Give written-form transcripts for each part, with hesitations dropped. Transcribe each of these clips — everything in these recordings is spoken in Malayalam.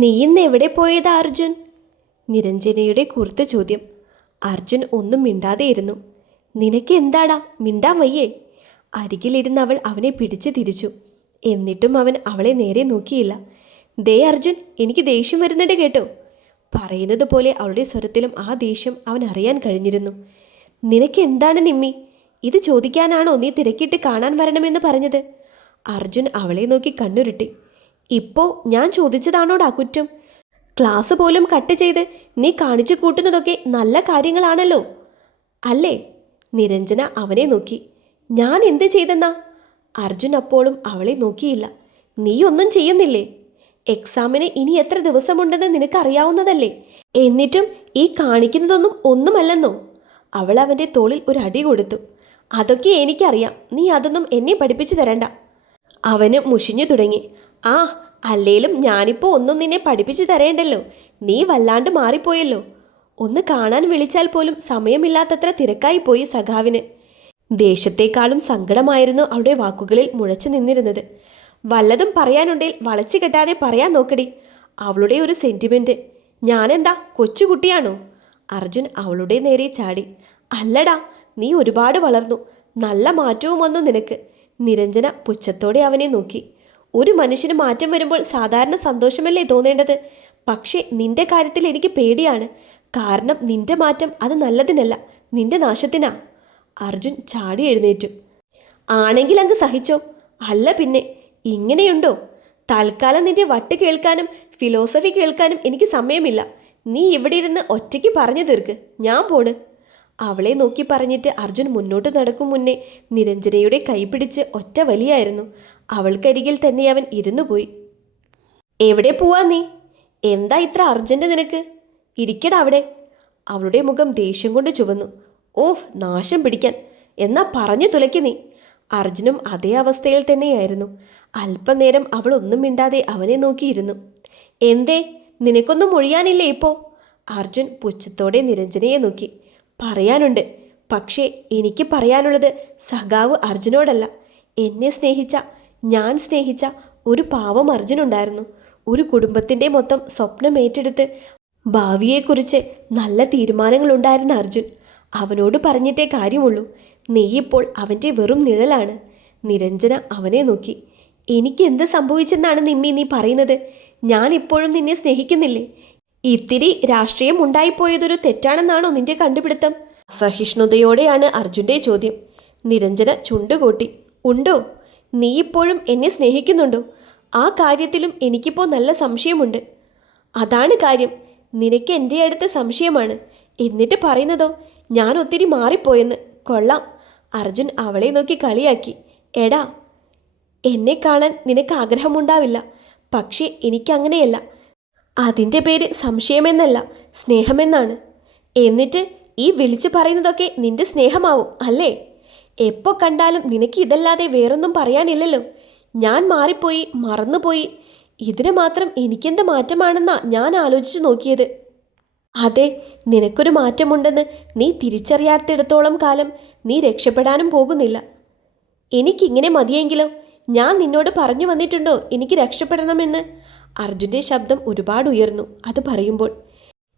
നീ ഇന്ന് എവിടെ പോയതാ അർജുൻ? നിരഞ്ജനയുടെ കുറുത്ത ചോദ്യം. അർജുൻ ഒന്നും മിണ്ടാതെയിരുന്നു. നിനക്ക് എന്താടാ, മിണ്ടാൻ വയ്യേ? അരികിലിരുന്ന് അവൾ അവനെ പിടിച്ചു തിരിച്ചു. എന്നിട്ടും അവൻ അവളെ നേരെ നോക്കിയില്ല. ദേ അർജുൻ, എനിക്ക് ദേഷ്യം വരുന്നുണ്ട് കേട്ടോ. പറയുന്നത് പോലെ അവളുടെ സ്വരത്തിലും ആ ദേഷ്യം അവൻ അറിയാൻ കഴിഞ്ഞിരുന്നു. നിനക്ക് എന്താണ് നിമ്മി? ഇത് ചോദിക്കാനാണോ നീ തിരക്കിട്ട് കാണാൻ വരണമെന്ന് പറഞ്ഞത്? അർജുൻ അവളെ നോക്കി കണ്ണുരുട്ടി. ഇപ്പോ ഞാൻ ചോദിച്ചതാണോടാ കുറ്റം? ക്ലാസ് പോലും കട്ട് ചെയ്ത് നീ കാണിച്ചു കൂട്ടുന്നതൊക്കെ നല്ല കാര്യങ്ങളാണല്ലോ അല്ലേ? നിരഞ്ജന അവനെ നോക്കി. ഞാൻ എന്ത് ചെയ്തെന്നാ? അർജുൻ അപ്പോഴും അവളെ നോക്കിയില്ല. നീ ഒന്നും ചെയ്യുന്നില്ലേ? എക്സാമിന് ഇനി എത്ര ദിവസമുണ്ടെന്ന് നിനക്കറിയാവുന്നതല്ലേ? എന്നിട്ടും ഈ കാണിക്കുന്നതൊന്നും ഒന്നുമല്ലെന്നോ? അവൾ അവൻ്റെ തോളിൽ ഒരു അടി കൊടുത്തു. അതൊക്കെ എനിക്കറിയാം, നീ അതൊന്നും എന്നെ പഠിപ്പിച്ചു തരണ്ട. അവന് മുഷിഞ്ഞു തുടങ്ങി. ആ, അല്ലേലും ഞാനിപ്പോൾ ഒന്നും നിന്നെ പഠിപ്പിച്ചു തരേണ്ടല്ലോ. നീ വല്ലാണ്ട് മാറിപ്പോയല്ലോ. ഒന്ന് കാണാൻ വിളിച്ചാൽ പോലും സമയമില്ലാത്തത്ര തിരക്കായിപ്പോയി സഖാവിന്. ദേഷ്യത്തെക്കാളും സങ്കടമായിരുന്നു അവളുടെ വാക്കുകളിൽ മുഴച്ചു നിന്നിരുന്നത്. വല്ലതും പറയാനുണ്ടെങ്കിൽ വളച്ചു കെട്ടാതെ പറയാൻ നോക്കടി. അവളുടെ ഒരു സെന്റിമെന്റ്. ഞാനെന്താ കൊച്ചുകുട്ടിയാണോ? അർജുൻ അവളുടെ നേരെ ചാടി. അല്ലടാ, നീ ഒരുപാട് വളർന്നു, നല്ല മാറ്റവും വന്നു നിനക്ക്. നിരഞ്ജന പുച്ഛത്തോടെ അവനെ നോക്കി. ഒരു മനുഷ്യന് മാറ്റം വരുമ്പോൾ സാധാരണ സന്തോഷമല്ലേ തോന്നേണ്ടത്? പക്ഷേ നിന്റെ കാര്യത്തിൽ എനിക്ക് പേടിയാണ്. കാരണം നിന്റെ മാറ്റം അത് നല്ലതിനല്ല, നിന്റെ നാശത്തിനാ. അർജുൻ ചാടി എഴുന്നേറ്റു. ആണെങ്കിൽ അങ്ങ് സഹിച്ചോ. അല്ല പിന്നെ, ഇങ്ങനെയുണ്ടോ? തൽക്കാലം നിന്റെ വട്ട് കേൾക്കാനും ഫിലോസഫി കേൾക്കാനും എനിക്ക് സമയമില്ല. നീ ഇവിടെ ഇരുന്ന് ഒറ്റയ്ക്ക് പറഞ്ഞു തീർക്ക്, ഞാൻ പോണ്. അവളെ നോക്കി പറഞ്ഞിട്ട് അർജുൻ മുന്നോട്ട് നടക്കും മുന്നേ നിരഞ്ജനയുടെ കൈ പിടിച്ച് ഒറ്റ വലിയായിരുന്നു. അവൾക്കരികിൽ തന്നെ അവൻ ഇരുന്നു പോയി. എവിടെ പോവാ നീ? എന്താ ഇത്ര അർജന്റ് നിനക്ക്? ഇരിക്കടാ അവിടെ. അവളുടെ മുഖം ദേഷ്യം കൊണ്ട് ചുവന്നു. ഓഹ്, നാശം പിടിക്കാൻ. എന്നാ പറഞ്ഞു തുലയ്ക്ക് നീ. അർജുനും അതേ അവസ്ഥയിൽ തന്നെയായിരുന്നു. അല്പനേരം അവൾ ഒന്നും മിണ്ടാതെ അവനെ നോക്കിയിരുന്നു. എന്തേ, നിനക്കൊന്നും ഒഴിയാനില്ലേ ഇപ്പോൾ? അർജുൻ പുച്ഛത്തോടെ നിരഞ്ജനയെ നോക്കി. പറയാനുണ്ട്, പക്ഷേ എനിക്ക് പറയാനുള്ളത് സഖാവ് അർജുനോടല്ല. എന്നെ സ്നേഹിച്ച, ഞാൻ സ്നേഹിച്ച ഒരു പാവം അർജുനുണ്ടായിരുന്നു. ഒരു കുടുംബത്തിൻ്റെ മൊത്തം സ്വപ്നം ഏറ്റെടുത്ത് ഭാവിയെക്കുറിച്ച് നല്ല തീരുമാനങ്ങളുണ്ടായിരുന്ന അർജുൻ. അവനോട് പറഞ്ഞിട്ടേ കാര്യമുള്ളൂ. നീയിപ്പോൾ അവൻ്റെ വെറും നിഴലാണ്. നിരഞ്ജന അവനെ നോക്കി. എനിക്ക് എന്ത് സംഭവിച്ചെന്നാണ് നിമ്മി നീ പറയുന്നത്? ഞാൻ ഇപ്പോഴും നിന്നെ സ്നേഹിക്കുന്നില്ലേ? ഇത്തിരി രാഷ്ട്രീയം ഉണ്ടായിപ്പോയതൊരു തെറ്റാണെന്നാണോ നിന്റെ കണ്ടുപിടുത്തം? അസഹിഷ്ണുതയോടെയാണ് അർജുൻ്റെ ചോദ്യം. നിരഞ്ജന ചുണ്ടുകൂട്ടി. ഉണ്ടോ? നീ ഇപ്പോഴും എന്നെ സ്നേഹിക്കുന്നുണ്ടോ? ആ കാര്യത്തിലും എനിക്കിപ്പോൾ നല്ല സംശയമുണ്ട്. അതാണ് കാര്യം. നിനക്ക് എൻ്റെ അടുത്ത് സംശയമാണ്, എന്നിട്ട് പറയുന്നതോ ഞാൻ ഒത്തിരി മാറിപ്പോയെന്ന്. കൊള്ളാം. അർജുൻ അവളെ നോക്കി കളിയാക്കി. എടാ, എന്നെ കാണാൻ നിനക്ക് ആഗ്രഹമുണ്ടാവില്ല, പക്ഷേ എനിക്കങ്ങനെയല്ല. അതിൻ്റെ പേര് സംശയമെന്നല്ല, സ്നേഹമെന്നാണ്. എന്നിട്ട് ഈ വിളിച്ചു പറയുന്നതൊക്കെ നിന്റെ സ്നേഹമാവും അല്ലേ? എപ്പോൾ കണ്ടാലും നിനക്ക് ഇതല്ലാതെ വേറൊന്നും പറയാനില്ലല്ലോ. ഞാൻ മാറിപ്പോയി, മറന്നുപോയി. ഇതിന് മാത്രം എനിക്കെന്ത് മാറ്റമാണെന്നാ ഞാൻ ആലോചിച്ചു നോക്കിയത്. അതെ, നിനക്കൊരു മാറ്റമുണ്ടെന്ന് നീ തിരിച്ചറിയാത്തിടത്തോളം കാലം നീ രക്ഷപ്പെടാനും പോകുന്നില്ല. എനിക്കിങ്ങനെ മതിയെങ്കിലോ? ഞാൻ നിന്നോട് പറഞ്ഞു വന്നിട്ടുണ്ടോ എനിക്ക് രക്ഷപ്പെടണമെന്ന്? അർജുൻ്റെ ശബ്ദം ഒരുപാട് ഉയർന്നു അത് പറയുമ്പോൾ.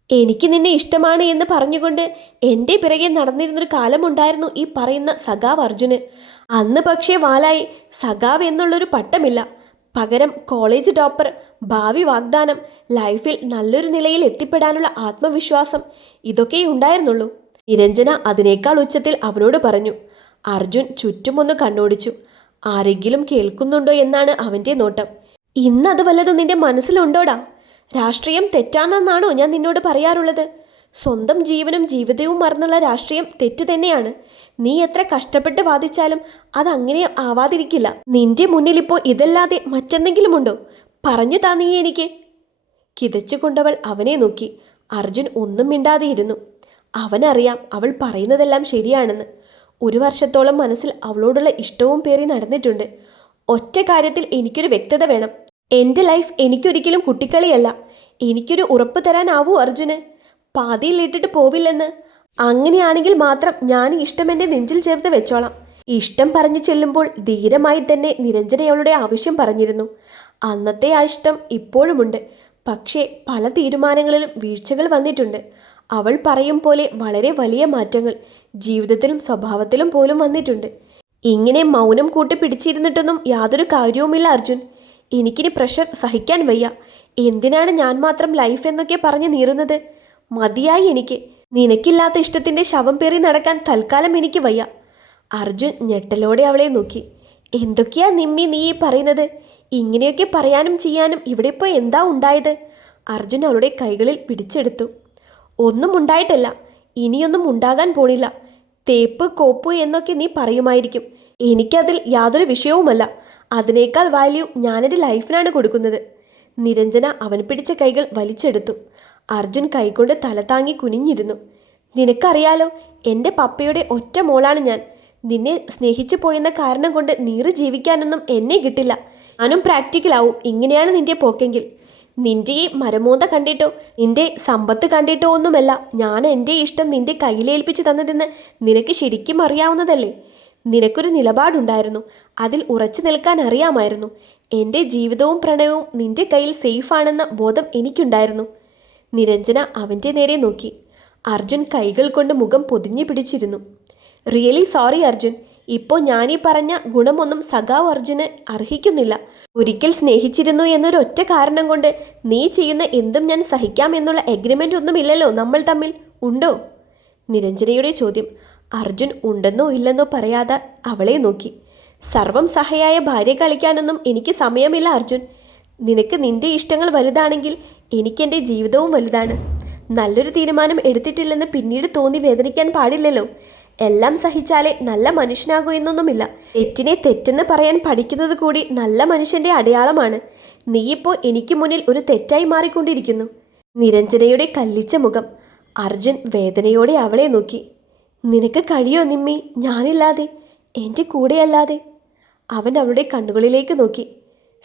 എനിക്ക് നിന്നെ ഇഷ്ടമാണ് എന്ന് പറഞ്ഞുകൊണ്ട് എൻ്റെ പിറകെ നടന്നിരുന്നൊരു കാലമുണ്ടായിരുന്നു ഈ പറയുന്ന സഖാവ് അർജുന്. അന്ന് പക്ഷേ വാലായി സഖാവ് എന്നുള്ളൊരു പട്ടമില്ല. പകരം കോളേജ് ടോപ്പർ, ഭാവി വാഗ്ദാനം, ലൈഫിൽ നല്ലൊരു നിലയിൽ എത്തിപ്പെടാനുള്ള ആത്മവിശ്വാസം, ഇതൊക്കെ ഉണ്ടായിരുന്നുള്ളൂ. നിരഞ്ജന അതിനേക്കാൾ ഉച്ചത്തിൽ അവനോട് പറഞ്ഞു. അർജുൻ ചുറ്റുമൊന്ന് കണ്ണോടിച്ചു. ആരെങ്കിലും കേൾക്കുന്നുണ്ടോ എന്നാണ് അവൻ്റെ നോട്ടം. ഇന്നത് വല്ലതും നിന്റെ മനസ്സിലുണ്ടോടാ? രാഷ്ട്രീയം തെറ്റാണെന്നാണോ ഞാൻ നിന്നോട് പറയാറുള്ളത്? സ്വന്തം ജീവനും ജീവിതവും മറന്നുള്ള രാഷ്ട്രീയം തെറ്റ് തന്നെയാണ്. നീ എത്ര കഷ്ടപ്പെട്ട് വാദിച്ചാലും അതങ്ങനെ ആവാതിരിക്കില്ല. നിന്റെ മുന്നിലിപ്പോൾ ഇതല്ലാതെ മറ്റെന്തെങ്കിലും ഉണ്ടോ? പറഞ്ഞു താ നീ എനിക്ക്. കിതച്ചുകൊണ്ടവൾ അവനെ നോക്കി. അർജുൻ ഒന്നും മിണ്ടാതെയിരുന്നു. അവനറിയാം അവൾ പറയുന്നതെല്ലാം ശരിയാണെന്ന്. 1 വർഷത്തോളം മനസ്സിൽ അവളോടുള്ള ഇഷ്ടവും പേറി നടന്നിട്ടുണ്ട്. ഒറ്റ കാര്യത്തിൽ എനിക്കൊരു വ്യക്തത വേണം. എൻ്റെ ലൈഫ് എനിക്കൊരിക്കലും കുട്ടിക്കളിയല്ല. എനിക്കൊരു ഉറപ്പ് തരാനാവൂ അർജുന്? പാതിയിൽ ഇട്ടിട്ട് പോവില്ലെന്ന്. അങ്ങനെയാണെങ്കിൽ മാത്രം ഞാൻ ഇഷ്ടം എൻ്റെ നെഞ്ചിൽ ചേർത്ത് വെച്ചോളാം. ഇഷ്ടം പറഞ്ഞു ചെല്ലുമ്പോൾ ധീരമായി തന്നെ നിരഞ്ജന അവളുടെ ആവശ്യം പറഞ്ഞിരുന്നു. അന്നത്തെ ആ ഇഷ്ടം ഇപ്പോഴുമുണ്ട്. പക്ഷേ പല തീരുമാനങ്ങളിലും വീഴ്ചകൾ വന്നിട്ടുണ്ട്. അവൾ പറയും പോലെ വളരെ വലിയ മാറ്റങ്ങൾ ജീവിതത്തിലും സ്വഭാവത്തിലും പോലും വന്നിട്ടുണ്ട്. ഇങ്ങനെ മൗനം കൂട്ടി പിടിച്ചിരുന്നിട്ടൊന്നും യാതൊരു കാര്യവുമില്ല അർജുൻ. എനിക്കിനി പ്രഷർ സഹിക്കാൻ വയ്യ. എന്തിനാണ് ഞാൻ മാത്രം ലൈഫ് എന്നൊക്കെ പറഞ്ഞ് നീറുന്നത്? മതിയായി എനിക്ക്. നിനക്കില്ലാത്ത ഇഷ്ടത്തിൻ്റെ ശവം പേറി നടക്കാൻ തൽക്കാലം എനിക്ക് വയ്യ. അർജുൻ ഞെട്ടലോടെ അവളെ നോക്കി. എന്തൊക്കെയാ നിമ്മി നീ ഈ പറയുന്നത്? ഇങ്ങനെയൊക്കെ പറയാനും ചെയ്യാനും ഇവിടെ ഇപ്പോൾ എന്താ ഉണ്ടായത്? അർജുൻ അവളുടെ കൈകളിൽ പിടിച്ചെടുത്തു. ഒന്നും ഉണ്ടായിട്ടല്ല, ഇനിയൊന്നും ഉണ്ടാകാൻ പോണില്ല. തേപ്പ് കോപ്പ് എന്നൊക്കെ നീ പറയുമായിരിക്കും. എനിക്കതിൽ യാതൊരു വിഷയവുമല്ല. അതിനേക്കാൾ വാല്യൂ ഞാനെൻ്റെ ലൈഫിനാണ് കൊടുക്കുന്നത്. നിരഞ്ജന അവൻ പിടിച്ച കൈകൾ വലിച്ചെടുത്തു. അർജുൻ കൈകൊണ്ട് തല താങ്ങി കുനിഞ്ഞിരുന്നു. നിനക്കറിയാലോ, എൻ്റെ പപ്പയുടെ ഒറ്റ മോളാണ് ഞാൻ. നിന്നെ സ്നേഹിച്ചു പോയെന്ന കാരണം കൊണ്ട് നീറ് ജീവിക്കാനൊന്നും എന്നെ കിട്ടില്ല. ഞാനും പ്രാക്ടിക്കലാവും ഇങ്ങനെയാണ് നിന്റെ പോക്കെങ്കിൽ. നിന്റെ ഈ മരമോന്ത കണ്ടിട്ടോ നിന്റെ സമ്പത്ത് കണ്ടിട്ടോ ഒന്നുമല്ല ഞാൻ എൻ്റെ ഇഷ്ടം നിന്റെ കയ്യിലേൽപ്പിച്ചു തന്നതെന്ന് നിനക്ക് ശരിക്കും അറിയാവുന്നതല്ലേ? നിനക്കൊരു നിലപാടുണ്ടായിരുന്നു. അതിൽ ഉറച്ചു നിൽക്കാൻ അറിയാമായിരുന്നു. എൻ്റെ ജീവിതവും പ്രണയവും നിന്റെ കയ്യിൽ സേഫാണെന്ന ബോധം എനിക്കുണ്ടായിരുന്നു. നിരഞ്ജന അവൻ്റെ നേരെ നോക്കി. അർജുൻ കൈകൾ കൊണ്ട് മുഖം പൊതിഞ്ഞു പിടിച്ചിരുന്നു. Really sorry Arjun. ഇപ്പോൾ ഞാനീ പറഞ്ഞ ഗുണമൊന്നും സഖാവ് അർജുന് അർഹിക്കുന്നില്ല. ഒരിക്കൽ സ്നേഹിച്ചിരുന്നു എന്നൊരൊറ്റ കാരണം കൊണ്ട് നീ ചെയ്യുന്ന എന്തും ഞാൻ സഹിക്കാം എന്നുള്ള എഗ്രിമെൻ്റ് ഒന്നുമില്ലല്ലോ നമ്മൾ തമ്മിൽ, ഉണ്ടോ? നിരഞ്ജനയുടെ ചോദ്യം. അർജുൻ ഉണ്ടെന്നോ ഇല്ലെന്നോ പറയാതെ അവളെ നോക്കി. സർവം സഹയായ ഭാര്യ കളിക്കാനൊന്നും എനിക്ക് സമയമില്ല അർജുൻ. നിനക്ക് നിന്റെ ഇഷ്ടങ്ങൾ വലുതാണെങ്കിൽ എനിക്കെൻ്റെ ജീവിതവും വലുതാണ്. നല്ലൊരു തീരുമാനം എടുത്തിട്ടില്ലെന്ന് പിന്നീട് തോന്നി വേദനിക്കാൻ പാടില്ലല്ലോ. എല്ലാം സഹിച്ചാലേ നല്ല മനുഷ്യനാകൂ എന്നൊന്നുമില്ല. തെറ്റിനെ തെറ്റെന്ന് പറയാൻ പഠിക്കുന്നത് കൂടി നല്ല മനുഷ്യൻ്റെ അടയാളമാണ്. നീയിപ്പോൾ എനിക്ക് മുന്നിൽ ഒരു തെറ്റായി മാറിക്കൊണ്ടിരിക്കുന്നു. നിരഞ്ജനയുടെ കല്ലിച്ച മുഖം. അർജുൻ വേദനയോടെ അവളെ നോക്കി. നിനക്ക് കഴിയോ നിമ്മി, ഞാനില്ലാതെ, എൻ്റെ കൂടെയല്ലാതെ? അവൻ അവളുടെ കണ്ണുകളിലേക്ക് നോക്കി.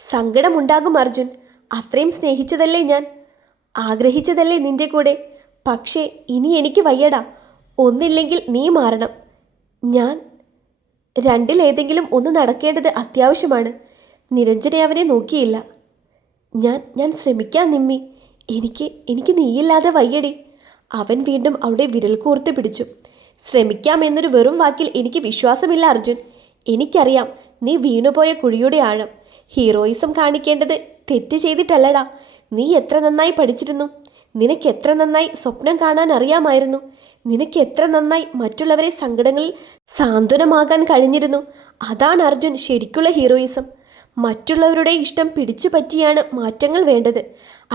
സങ്കടമുണ്ടാകും അർജുൻ. അത്രയും സ്നേഹിച്ചതല്ലേ ഞാൻ, ആഗ്രഹിച്ചതല്ലേ നിന്റെ കൂടെ. പക്ഷേ ഇനി എനിക്ക് വയ്യടാ. ഒന്നില്ലെങ്കിൽ നീ മാറണം. ഞാൻ രണ്ടിലേതെങ്കിലും ഒന്ന് നടക്കേണ്ടത് അത്യാവശ്യമാണ്. നിരഞ്ജന അവനെ നോക്കിയില്ല. ഞാൻ ശ്രമിക്കാം നിമ്മി. എനിക്ക് നീയില്ലാതെ വയ്യടി. അവൻ വീണ്ടും അവളുടെ വിരൽ കൂർത്ത് പിടിച്ചു. ശ്രമിക്കാം എന്നൊരു വെറും വാക്കിൽ എനിക്ക് വിശ്വാസമില്ല അർജുൻ. എനിക്കറിയാം നീ വീണുപോയ കുഴിയുടെ ആഴം. ഹീറോയിസം കാണിക്കേണ്ടത് തെറ്റ് ചെയ്തിട്ടല്ലടാ. നീ എത്ര നന്നായി പഠിച്ചിരുന്നു. നിനക്ക് എത്ര നന്നായി സ്വപ്നം കാണാൻ അറിയാമായിരുന്നു. നിനക്ക് എത്ര നന്നായി മറ്റുള്ളവരെ സങ്കടങ്ങളിൽ സാന്ത്വനമാകാൻ കഴിഞ്ഞിരുന്നു. അതാണ് അർജുൻ ശരിക്കുള്ള ഹീറോയിസം. മറ്റുള്ളവരുടെ ഇഷ്ടം പിടിച്ചു പറ്റിയാണ് മാറ്റങ്ങൾ വേണ്ടത്.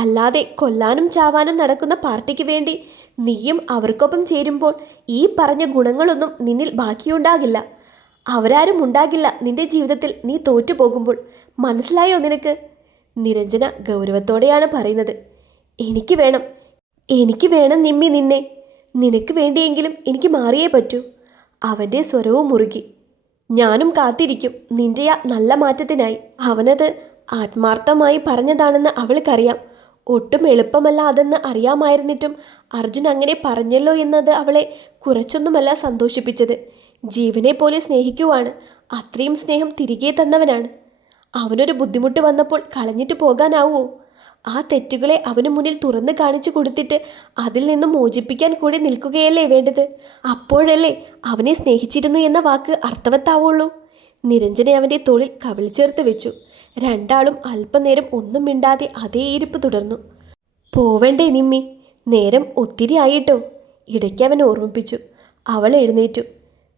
അല്ലാതെ കൊല്ലാനും ചാവാനും നടക്കുന്ന പാർട്ടിക്ക് വേണ്ടി നീയും അവർക്കൊപ്പം ചേരുമ്പോൾ ഈ പറഞ്ഞ ഗുണങ്ങളൊന്നും നിന്നിൽ ബാക്കിയുണ്ടാകില്ല. അവരാരും ഉണ്ടാകില്ല നിന്റെ ജീവിതത്തിൽ നീ തോറ്റുപോകുമ്പോൾ. മനസ്സിലായോ നിനക്ക്? നിരഞ്ജന ഗൗരവത്തോടെയാണ് പറയുന്നത്. എനിക്ക് വേണം നിമ്മി നിന്നെ. നിനക്ക് വേണ്ടിയെങ്കിലും എനിക്ക് മാറിയേ പറ്റൂ. അവൻ്റെ സ്വരവും മുറുകി. ഞാനും കാത്തിരിക്കും നിന്റെ ആ നല്ല മാറ്റത്തിനായി. അവനത് ആത്മാർത്ഥമായി പറഞ്ഞതാണെന്ന് അവൾക്കറിയാം. ഒട്ടും എളുപ്പമല്ല അതെന്ന് അറിയാമായിരുന്നിട്ടും അർജുൻ അങ്ങനെ പറഞ്ഞല്ലോ എന്നത് അവളെ കുറച്ചൊന്നുമല്ല സന്തോഷിപ്പിച്ചത്. ജീവനെ പോലെ സ്നേഹിക്കുവാണ്. അത്രയും സ്നേഹം തിരികെ തന്നവനാണ്. അവനൊരു ബുദ്ധിമുട്ട് വന്നപ്പോൾ കളഞ്ഞിട്ട് പോകാനാവോ? ആ തെറ്റുകളെ അവന് മുന്നിൽ തുറന്നു കാണിച്ചു കൊടുത്തിട്ട് അതിൽ നിന്നും മോചിപ്പിക്കാൻ കൂടി നിൽക്കുകയല്ലേ വേണ്ടത്? അപ്പോഴല്ലേ അവനെ സ്നേഹിച്ചിരുന്നു എന്ന വാക്ക് അർത്ഥവത്താവുള്ളൂ. നിരഞ്ജനെ അവൻ്റെ തോളിൽ കവിൾ ചേർത്ത് വെച്ചു. രണ്ടാളും അല്പനേരം ഒന്നും മിണ്ടാതെ അതേ ഇരിപ്പ് തുടർന്നു. പോവേണ്ടേ നിമ്മി, നേരം ഒത്തിരി ആയിട്ടോ, ഇടയ്ക്ക് അവൻ ഓർമ്മിപ്പിച്ചു. അവൾ എഴുന്നേറ്റു.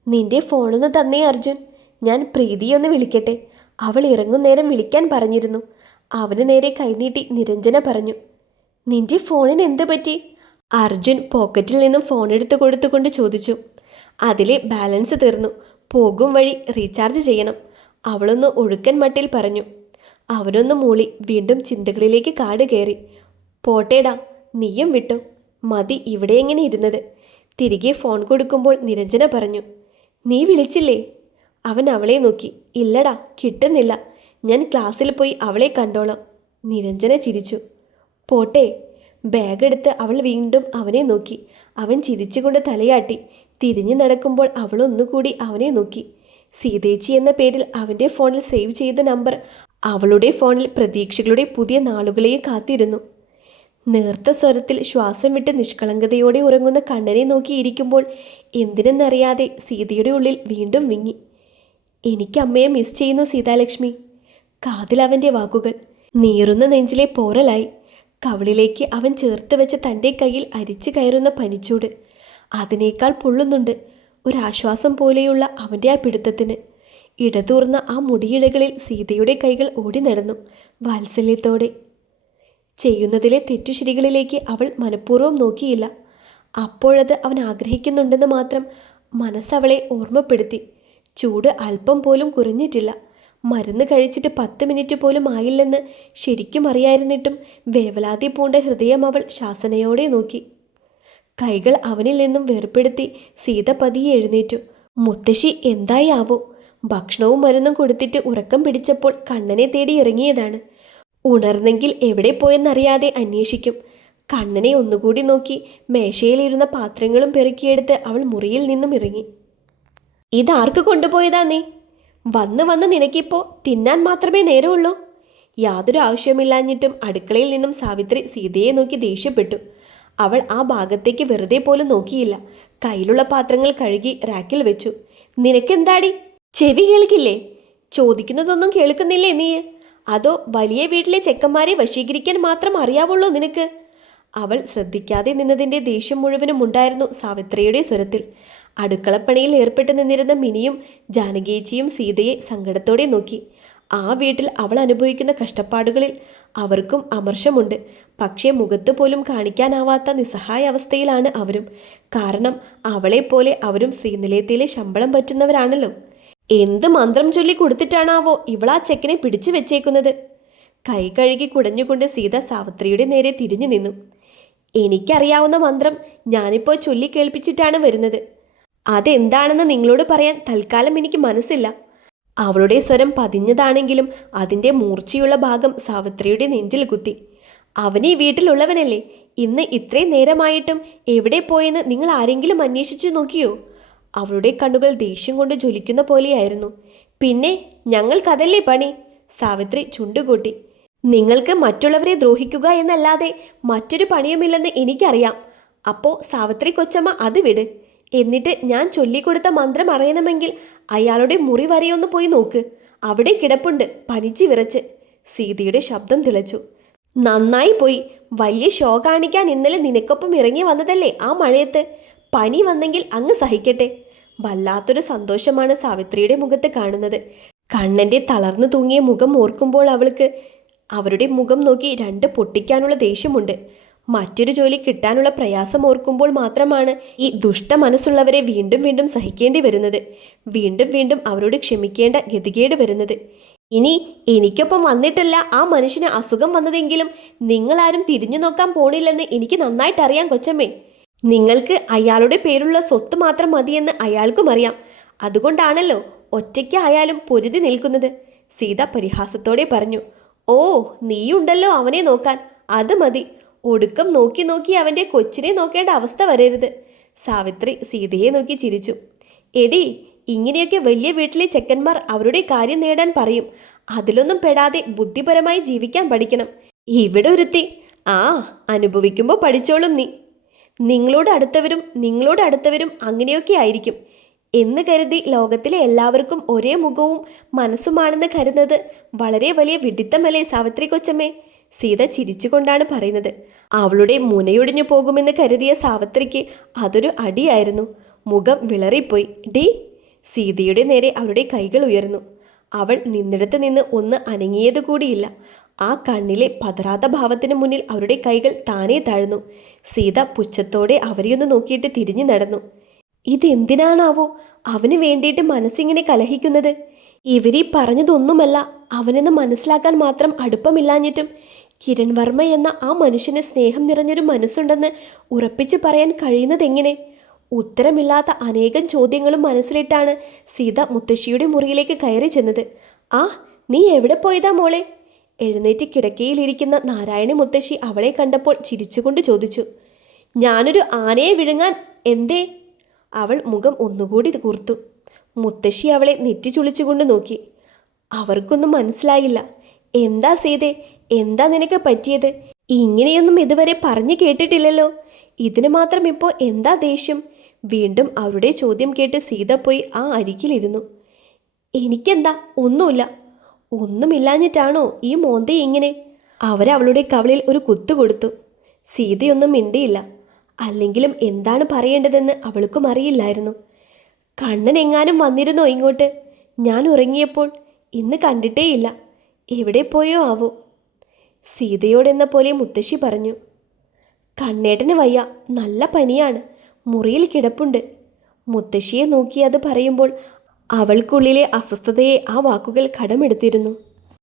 നിന്റെ ഫോണൊന്ന് തന്നേ അർജുൻ, ഞാൻ പ്രീതിയൊന്ന് വിളിക്കട്ടെ. അവൾ ഇറങ്ങുന്നേരം വിളിക്കാൻ പറഞ്ഞിരുന്നു. അവന് നേരെ കൈനീട്ടി നിരഞ്ജന പറഞ്ഞു. നിന്റെ ഫോണിന് എന്ത് പറ്റി? അർജുൻ പോക്കറ്റിൽ നിന്നും ഫോൺ എടുത്തു കൊടുത്തുകൊണ്ട് ചോദിച്ചു. അതിലെ ബാലൻസ് തീർന്നു. പോകും വഴി റീചാർജ് ചെയ്യണം. അവളൊന്ന് ഒഴുക്കൻ മട്ടിൽ പറഞ്ഞു. അവനൊന്ന് മൂളി വീണ്ടും ചിന്തകളിലേക്ക് കാട് കയറി. പോട്ടേടാ, നീയും വിട്ടു. മതി ഇവിടെ എങ്ങനെ ഇരുന്നത്. തിരികെ ഫോൺ കൊടുക്കുമ്പോൾ നിരഞ്ജന പറഞ്ഞു. നീ വിളിച്ചില്ലേ? അവൻ അവളെ നോക്കി. ഇല്ലടാ, കിട്ടുന്നില്ല. ഞാൻ ക്ലാസ്സിൽ പോയി അവളെ കണ്ടോളാം. നിരഞ്ജന ചിരിച്ചു. പോട്ടെ. ബാഗ് എടുത്ത് അവൾ വീണ്ടും അവനെ നോക്കി. അവൻ ചിരിച്ചുകൊണ്ട് തലയാട്ടി. തിരിഞ്ഞു നടക്കുമ്പോൾ അവൾ ഒന്നുകൂടി അവനെ നോക്കി. സീതേച്ചി എന്ന പേരിൽ അവൻ്റെ ഫോണിൽ സേവ് ചെയ്ത നമ്പർ അവളുടെ ഫോണിൽ പ്രതീക്ഷകളുടെ പുതിയ നാളുകളെയും കാത്തിരുന്നു. നേർത്ത സ്വരത്തിൽ ശ്വാസം വിട്ട് നിഷ്കളങ്കതയോടെ ഉറങ്ങുന്ന കണ്ണനെ നോക്കിയിരിക്കുമ്പോൾ എന്തിനെന്നറിയാതെ സീതയുടെ ഉള്ളിൽ വീണ്ടും വിങ്ങി. എനിക്ക് അമ്മയെ മിസ് ചെയ്യുന്നു സീതാലക്ഷ്മി. കാതിൽ അവൻ്റെ വാക്കുകൾ. നീറുന്ന നെഞ്ചിലെ പോറലായി. കവിളിലേക്ക് അവൻ ചേർത്ത് വെച്ച തൻ്റെ കയ്യിൽ അരിച്ചു കയറുന്ന പനിച്ചൂട്. അതിനേക്കാൾ പൊള്ളുന്നുണ്ട് ഒരാശ്വാസം പോലെയുള്ള അവൻ്റെ ആ പിടുത്തത്തിന്. ഇടതൂർന്ന ആ മുടിയിഴകളിൽ സീതയുടെ കൈകൾ ഓടി നടന്നു വാത്സല്യത്തോടെ. ചെയ്യുന്നതിലെ തെറ്റുശരികളിലേക്ക് അവൾ മനഃപൂർവ്വം നോക്കിയില്ല. അപ്പോഴത് അവൻ ആഗ്രഹിക്കുന്നുണ്ടെന്ന് മാത്രം മനസ്സവളെ ഓർമ്മപ്പെടുത്തി. ചൂട് അല്പം പോലും കുറഞ്ഞിട്ടില്ല. മരുന്ന് കഴിച്ചിട്ട് 10 മിനിറ്റ് പോലും ആയില്ലെന്ന് ശരിക്കും അറിയായിരുന്നിട്ടും വേവലാതി പൂണ്ട ഹൃദയം അവൾ ശാസനയോടെ നോക്കി. കൈകൾ അവനിൽ നിന്നും വേർപ്പെടുത്തി സീത പതിയെ എഴുന്നേറ്റു. മുത്തശ്ശി എന്തായി ആവോ? ഭക്ഷണവും മരുന്നും കൊടുത്തിട്ട് ഉറക്കം പിടിച്ചപ്പോൾ കണ്ണനെ തേടി ഇറങ്ങിയതാണ്. ഉണർന്നെങ്കിൽ എവിടെ പോയെന്നറിയാതെ അന്വേഷിക്കും. കണ്ണനെ ഒന്നുകൂടി നോക്കി മേശയിലിരുന്ന പാത്രങ്ങളും പെറുക്കിയെടുത്ത് അവൾ മുറിയിൽ നിന്നും ഇറങ്ങി. ഇതാർക്ക് കൊണ്ടുപോയതാ നീ? വന്ന് വന്ന് നിനക്കിപ്പോൾ തിന്നാൻ മാത്രമേ നേരമുള്ളൂ. യാതൊരു ആവശ്യമില്ലാഞ്ഞിട്ടും അടുക്കളയിൽ നിന്നും സാവിത്രി സീതയെ നോക്കി ദേഷ്യപ്പെട്ടു. അവൾ ആ ഭാഗത്തേക്ക് വെറുതെ പോലും നോക്കിയില്ല. കയ്യിലുള്ള പാത്രങ്ങൾ കഴുകി റാക്കിൽ വെച്ചു. നിനക്കെന്താടി, ചെവി കേൾക്കില്ലേ? ചോദിക്കുന്നതൊന്നും കേൾക്കുന്നില്ലേ നീ? അതോ വലിയ വീട്ടിലെ ചെക്കന്മാരെ വശീകരിക്കാൻ മാത്രം അറിയാവുള്ളൂ നിനക്ക്? അവൾ ശ്രദ്ധിക്കാതെ നിന്നതിൻ്റെ ദേഷ്യം മുഴുവനും ഉണ്ടായിരുന്നു സാവിത്രിയുടെ സ്വരത്തിൽ. അടുക്കളപ്പണിയിൽ ഏർപ്പെട്ട് നിന്നിരുന്ന മിനിയും ജാനകിയേച്ചിയും സീതയെ സങ്കടത്തോടെ നോക്കി. ആ വീട്ടിൽ അവൾ അനുഭവിക്കുന്ന കഷ്ടപ്പാടുകളിൽ അവർക്കും അമർഷമുണ്ട്. പക്ഷേ മുഖത്ത് പോലും കാണിക്കാനാവാത്ത നിസ്സഹായ അവസ്ഥയിലാണ് അവരും. കാരണം അവളെപ്പോലെ അവരും ശ്രീനിലയത്തിലെ ശമ്പളം പറ്റുന്നവരാണല്ലോ. എന്ത് മന്ത്രം ചൊല്ലി കൊടുത്തിട്ടാണാവോ ഇവളാ ചെക്കനെ പിടിച്ചു വെച്ചേക്കുന്നത്? കൈ കഴുകി കുടഞ്ഞുകൊണ്ട് സീത സാവിത്രിയുടെ നേരെ തിരിഞ്ഞു നിന്നു. എനിക്കറിയാവുന്ന മന്ത്രം ഞാനിപ്പോൾ ചൊല്ലി കേൾപ്പിച്ചിട്ടാണ് വരുന്നത്. അതെന്താണെന്ന് നിങ്ങളോട് പറയാൻ തൽക്കാലം എനിക്ക് മനസ്സില്ല. അവളുടെ സ്വരം പതിഞ്ഞതാണെങ്കിലും അതിൻ്റെ മൂർച്ചയുള്ള ഭാഗം സാവിത്രിയുടെ നെഞ്ചിൽ കുത്തി. അവൻ ഈ വീട്ടിലുള്ളവനല്ലേ? ഇന്ന് ഇത്രയും നേരമായിട്ടും എവിടെ പോയെന്ന് നിങ്ങൾ ആരെങ്കിലും അന്വേഷിച്ചു നോക്കിയോ? അവളുടെ കണ്ണുകൾ ദേഷ്യം കൊണ്ട് ജ്വലിക്കുന്ന പോലെയായിരുന്നു. പിന്നെ ഞങ്ങൾക്കതല്ലേ പണി? സാവിത്രി ചുണ്ടുകൂട്ടി. നിങ്ങൾക്ക് മറ്റുള്ളവരെ ദ്രോഹിക്കുക എന്നല്ലാതെ മറ്റൊരു പണിയുമില്ലെന്ന് എനിക്കറിയാം. അപ്പോൾ സാവിത്രി കൊച്ചമ്മ അത് വിട്. എന്നിട്ട് ഞാൻ ചൊല്ലിക്കൊടുത്ത മന്ത്രം അറിയണമെങ്കിൽ അയാളുടെ മുറി വരെയൊന്ന് പോയി നോക്ക്. അവിടെ കിടപ്പുണ്ട് പനിച്ച് വിറച്ച്. സീതയുടെ ശബ്ദം തിളച്ചു. നന്നായി പോയി. വലിയ ഷോ കാണിക്കാൻ ഇന്നലെ നിനക്കൊപ്പം ഇറങ്ങി വന്നതല്ലേ ആ മഴയത്ത്? പനി വന്നെങ്കിൽ അങ്ങ് സഹിക്കട്ടെ. വല്ലാത്തൊരു സന്തോഷമാണ് സാവിത്രിയുടെ മുഖത്ത് കാണുന്നത്. കണ്ണൻ്റെ തളർന്നു തൂങ്ങിയ മുഖം ഓർക്കുമ്പോൾ അവൾക്ക് അവരുടെ മുഖം നോക്കി രണ്ട് പൊട്ടിക്കാനുള്ള ദേഷ്യമുണ്ട്. മറ്റൊരു ജോലി കിട്ടാനുള്ള പ്രയാസം ഓർക്കുമ്പോൾ മാത്രമാണ് ഈ ദുഷ്ട മനസ്സുള്ളവരെ വീണ്ടും വീണ്ടും സഹിക്കേണ്ടി വരുന്നത്. വീണ്ടും വീണ്ടും അവരോട് ക്ഷമിക്കേണ്ട ഗതികേട് വരുന്നത്. ഇനി എനിക്കൊപ്പം വന്നിട്ടല്ല ആ മനുഷ്യന് അസുഖം വന്നതെങ്കിലും നിങ്ങളാരും തിരിഞ്ഞു നോക്കാൻ പോണില്ലെന്ന് എനിക്ക് നന്നായിട്ടറിയാം കൊച്ചമ്മേ. നിങ്ങൾക്ക് അയാളുടെ പേരുള്ള സ്വത്ത് മാത്രം മതിയെന്ന് അയാൾക്കും അറിയാം. അതുകൊണ്ടാണല്ലോ ഒറ്റയ്ക്ക് ആയാലും പൊരുതി നിൽക്കുന്നത്. സീത പരിഹാസത്തോടെ പറഞ്ഞു. ഓ, നീയുണ്ടല്ലോ അവനെ നോക്കാൻ, അത് മതി. ഒടുക്കം നോക്കി നോക്കി അവൻ്റെ കൊച്ചിനെ നോക്കേണ്ട അവസ്ഥ വരരുത്. സാവിത്രി സീതയെ നോക്കി ചിരിച്ചു. എടി, ഇങ്ങനെയൊക്കെ വലിയ വീട്ടിലെ ചെക്കന്മാർ അവരുടെ കാര്യം നേടാൻ പറയും. അതിലൊന്നും പെടാതെ ബുദ്ധിപരമായി ജീവിക്കാൻ പഠിക്കണം. ഇവിടെ ഒരുത്തി, ആ അനുഭവിക്കുമ്പോൾ പഠിച്ചോളും നീ. നിങ്ങളോട് അടുത്തവരും അങ്ങനെയൊക്കെ ആയിരിക്കും എന്ന് കരുതി ലോകത്തിലെ എല്ലാവർക്കും ഒരേ മുഖവും മനസ്സുമാണെന്ന് കരുതുന്നത് വളരെ വലിയ വിഡിത്തമല്ലേ സാവിത്രി കൊച്ചമ്മേ? സീത ചിരിച്ചുകൊണ്ടാണ് പറയുന്നത്. അവളുടെ മുനയൊടിഞ്ഞു പോകുമെന്ന് കരുതിയ സാവിത്രിക്ക് അതൊരു അടിയായിരുന്നു. മുഖം വിളറിപ്പോയി. ഡി, സീതയുടെ നേരെ അവളുടെ കൈകൾ ഉയർന്നു. അവൾ നിന്നിടത്ത് നിന്ന് ഒന്ന് അനങ്ങിയതുകൂടിയില്ല. ആ കണ്ണിലെ പതറാത്ത ഭാവത്തിന് മുന്നിൽ അവരുടെ കൈകൾ താനേ താഴ്ന്നു. സീത പുച്ഛത്തോടെ അവരെയൊന്ന് നോക്കിയിട്ട് തിരിഞ്ഞു നടന്നു. ഇതെന്തിനാണാവോ അവന് വേണ്ടിയിട്ട് മനസ്സിങ്ങനെ കലഹിക്കുന്നത്? ഇവരീ പറഞ്ഞതൊന്നുമല്ല അവനെന്ന് മനസ്സിലാക്കാൻ മാത്രം അടുപ്പമില്ലാഞ്ഞിട്ടും കിരൺ വർമ്മ എന്ന ആ മനുഷ്യന് സ്നേഹം നിറഞ്ഞൊരു മനസ്സുണ്ടെന്ന് ഉറപ്പിച്ചു പറയാൻ കഴിയുന്നതെങ്ങനെ? ഉത്തരമില്ലാത്ത അനേകം ചോദ്യങ്ങളും മനസ്സിലിട്ടാണ് സീത മുത്തശ്ശിയുടെ മുറിയിലേക്ക് കയറി ചെന്നത്. ആ, നീ എവിടെ പോയതാ മോളെ? എഴുന്നേറ്റ് കിടക്കയിലിരിക്കുന്ന നാരായണി മുത്തശ്ശി അവളെ കണ്ടപ്പോൾ ചിരിച്ചുകൊണ്ട് ചോദിച്ചു. ഞാനൊരു ആനയെ വിഴുങ്ങാൻ. എന്തേ? അവൾ മുഖം ഒന്നുകൂടി കൂർത്തു. മുത്തശ്ശി അവളെ നെറ്റിച്ചുളിച്ചുകൊണ്ട് നോക്കി. അവർക്കൊന്നും മനസ്സിലായില്ല. എന്താ സീതേ, എന്താ നിനക്ക് പറ്റിയത്? ഇങ്ങനെയൊന്നും ഇതുവരെ പറഞ്ഞു കേട്ടിട്ടില്ലല്ലോ. ഇതിന് മാത്രം ഇപ്പോൾ എന്താ ദേഷ്യം? വീണ്ടും അവരുടെ ചോദ്യം കേട്ട് സീത പോയി ആ അരികിലിരുന്നു. എനിക്കെന്താ, ഒന്നുമില്ല. ഒന്നുമില്ലാഞ്ഞിട്ടാണോ ഈ മോന്തെ ഇങ്ങനെ? അവരവളുടെ കവളിൽ ഒരു കുത്തു കൊടുത്തു. സീതയൊന്നും മിണ്ടിയില്ല. അല്ലെങ്കിലും എന്താണ് പറയേണ്ടതെന്ന് അവൾക്കും അറിയില്ലായിരുന്നു. കണ്ണൻ എങ്ങാനും വന്നിരുന്നോ ഇങ്ങോട്ട്? ഞാൻ ഉറങ്ങിയപ്പോൾ. ഇന്ന് കണ്ടിട്ടേയില്ല. എവിടെ പോയോ ആവോ? സീതയോടെന്ന പോലെ മുത്തശ്ശി പറഞ്ഞു. കണ്ണേട്ടന് വയ്യ, നല്ല പനിയാണ്, മുറിയിൽ കിടപ്പുണ്ട്. മുത്തശ്ശിയെ നോക്കി അത് പറയുമ്പോൾ അവൾക്കുള്ളിലെ അസ്വസ്ഥതയെ ആ വാക്കുകൾ കടമെടുത്തിരുന്നു.